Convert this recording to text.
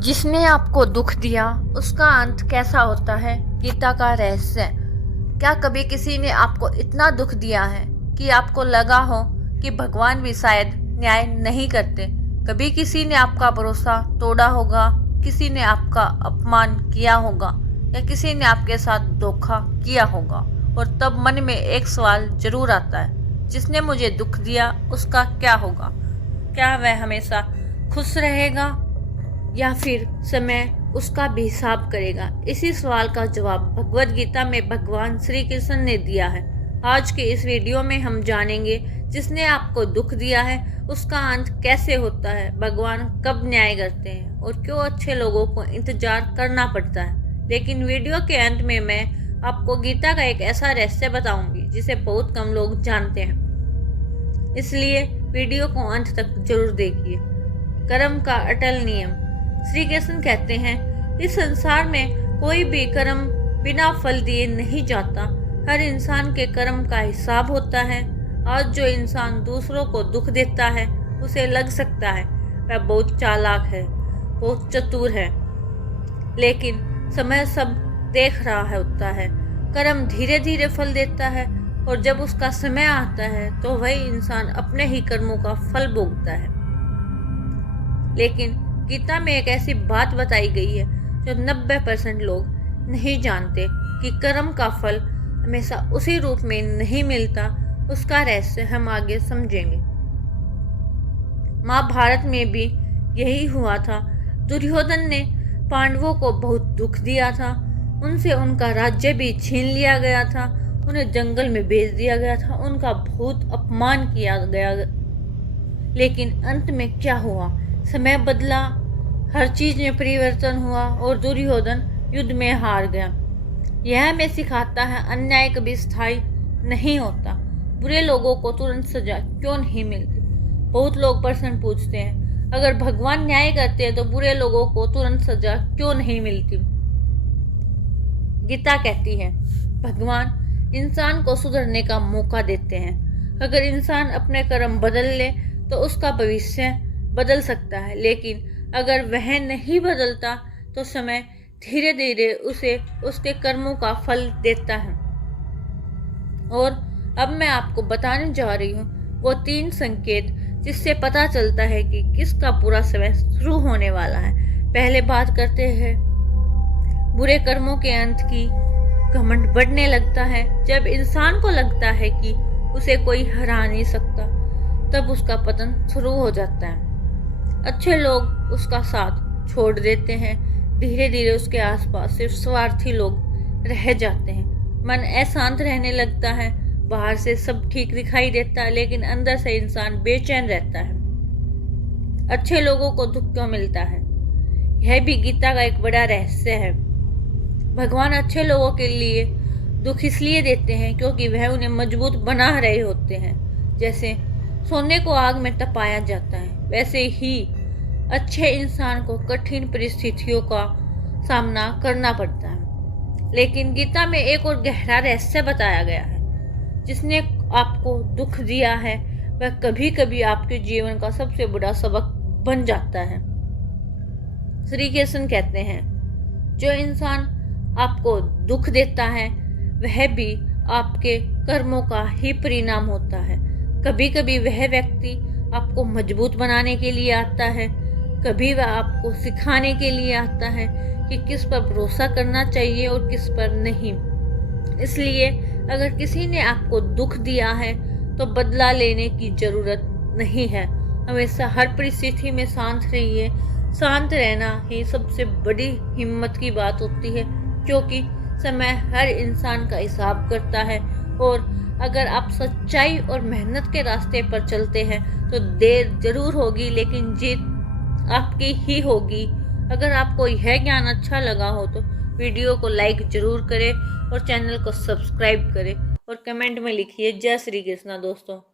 जिसने आपको दुख दिया उसका अंत कैसा होता है? गीता का रहस्य। क्या कभी किसी ने आपको इतना दुख दिया है कि आपको लगा हो कि भगवान भी शायद न्याय नहीं करते? कभी किसी ने आपका भरोसा तोड़ा होगा, किसी ने आपका अपमान किया होगा या किसी ने आपके साथ धोखा किया होगा, और तब मन में एक सवाल जरूर आता है, जिसने मुझे दुख दिया उसका क्या होगा? क्या वह हमेशा खुश रहेगा या फिर समय उसका भी हिसाब करेगा? इसी सवाल का जवाब भगवत गीता में भगवान श्री कृष्ण ने दिया है। आज के इस वीडियो में हम जानेंगे जिसने आपको दुख दिया है उसका अंत कैसे होता है, भगवान कब न्याय करते हैं और क्यों अच्छे लोगों को इंतजार करना पड़ता है। लेकिन वीडियो के अंत में मैं आपको गीता का एक ऐसा रहस्य बताऊंगी जिसे बहुत कम लोग जानते हैं, इसलिए वीडियो को अंत तक जरूर देखिए। कर्म का अटल नियम। श्री कृष्ण कहते हैं, इस संसार में कोई भी कर्म बिना फल दिए नहीं जाता। हर इंसान के कर्म का हिसाब होता है। आज जो इंसान दूसरों को दुख देता है उसे लग सकता है वह बहुत चालाक है, बहुत चतुर है, लेकिन समय सब देख रहा होता है। कर्म धीरे धीरे फल देता है और जब उसका समय आता है तो वही इंसान अपने ही कर्मों का फल भोगता है। लेकिन गीता में एक ऐसी बात बताई गई है जो 90% लोग नहीं जानते कि कर्म का फल हमेशा उसी रूप में नहीं मिलता। उसका रहस्य हम आगे समझेंगे। महाभारत में भी यही हुआ था। दुर्योधन ने पांडवों को बहुत दुख दिया था। उनसे उनका राज्य भी छीन लिया गया था, उन्हें जंगल में भेज दिया गया था, उनका बहुत अपमान किया गया। लेकिन अंत में क्या हुआ? समय बदला, हर चीज में परिवर्तन हुआ और दुर्योधन युद्ध में हार गया। यह हमें सिखाता है अन्याय कभी स्थायी नहीं होता। बुरे लोगों को तुरंत सजा क्यों नहीं मिलती? बहुत लोग प्रश्न पूछते हैं, अगर भगवान न्याय करते हैं तो बुरे लोगों को तुरंत सजा क्यों नहीं मिलती? गीता कहती है, भगवान इंसान को सुधरने का मौका देते हैं। अगर इंसान अपने कर्म बदल ले तो उसका भविष्य बदल सकता है, लेकिन अगर वह नहीं बदलता तो समय धीरे धीरे उसे उसके कर्मों का फल देता है। और अब मैं आपको बताने जा रही हूँ वो 3 संकेत जिससे पता चलता है कि किसका बुरा समय शुरू होने वाला है। पहले बात करते हैं बुरे कर्मों के अंत की। घमंड बढ़ने लगता है। जब इंसान को लगता है कि उसे कोई हरा नहीं सकता, तब उसका पतन शुरू हो जाता है। अच्छे लोग उसका साथ छोड़ देते हैं। धीरे धीरे उसके आसपास सिर्फ स्वार्थी लोग रह जाते हैं। मन अशांत रहने लगता है। बाहर से सब ठीक दिखाई देता है, लेकिन अंदर से इंसान बेचैन रहता है। अच्छे लोगों को दुख क्यों मिलता है? यह भी गीता का एक बड़ा रहस्य है। भगवान अच्छे लोगों के लिए दुख इसलिए देते हैं क्योंकि वह उन्हें मजबूत बना रहे होते हैं। जैसे सोने को आग में तपाया जाता है, वैसे ही अच्छे इंसान को कठिन परिस्थितियों का सामना करना पड़ता है। लेकिन गीता में एक और गहरा रहस्य बताया गया है। जिसने आपको दुख दिया है वह कभी कभी आपके जीवन का सबसे बड़ा सबक बन जाता है। श्री कृष्ण कहते हैं, जो इंसान आपको दुख देता है वह भी आपके कर्मों का ही परिणाम होता है। कभी कभी वह व्यक्ति आपको मजबूत बनाने के लिए आता है, कभी वह आपको सिखाने के लिए आता है कि किस पर भरोसा करना चाहिए और किस पर नहीं। इसलिए अगर किसी ने आपको दुख दिया है तो बदला लेने की जरूरत नहीं है। हमेशा हर परिस्थिति में शांत रहिए। शांत रहना ही सबसे बड़ी हिम्मत की बात होती है, क्योंकि समय हर इंसान का हिसाब करता है। और अगर आप सच्चाई और मेहनत के रास्ते पर चलते हैं तो देर जरूर होगी, लेकिन जीत आपकी ही होगी। अगर आपको यह ज्ञान अच्छा लगा हो तो वीडियो को लाइक जरूर करें और चैनल को सब्सक्राइब करें और कमेंट में लिखिए जय श्री कृष्णा दोस्तों।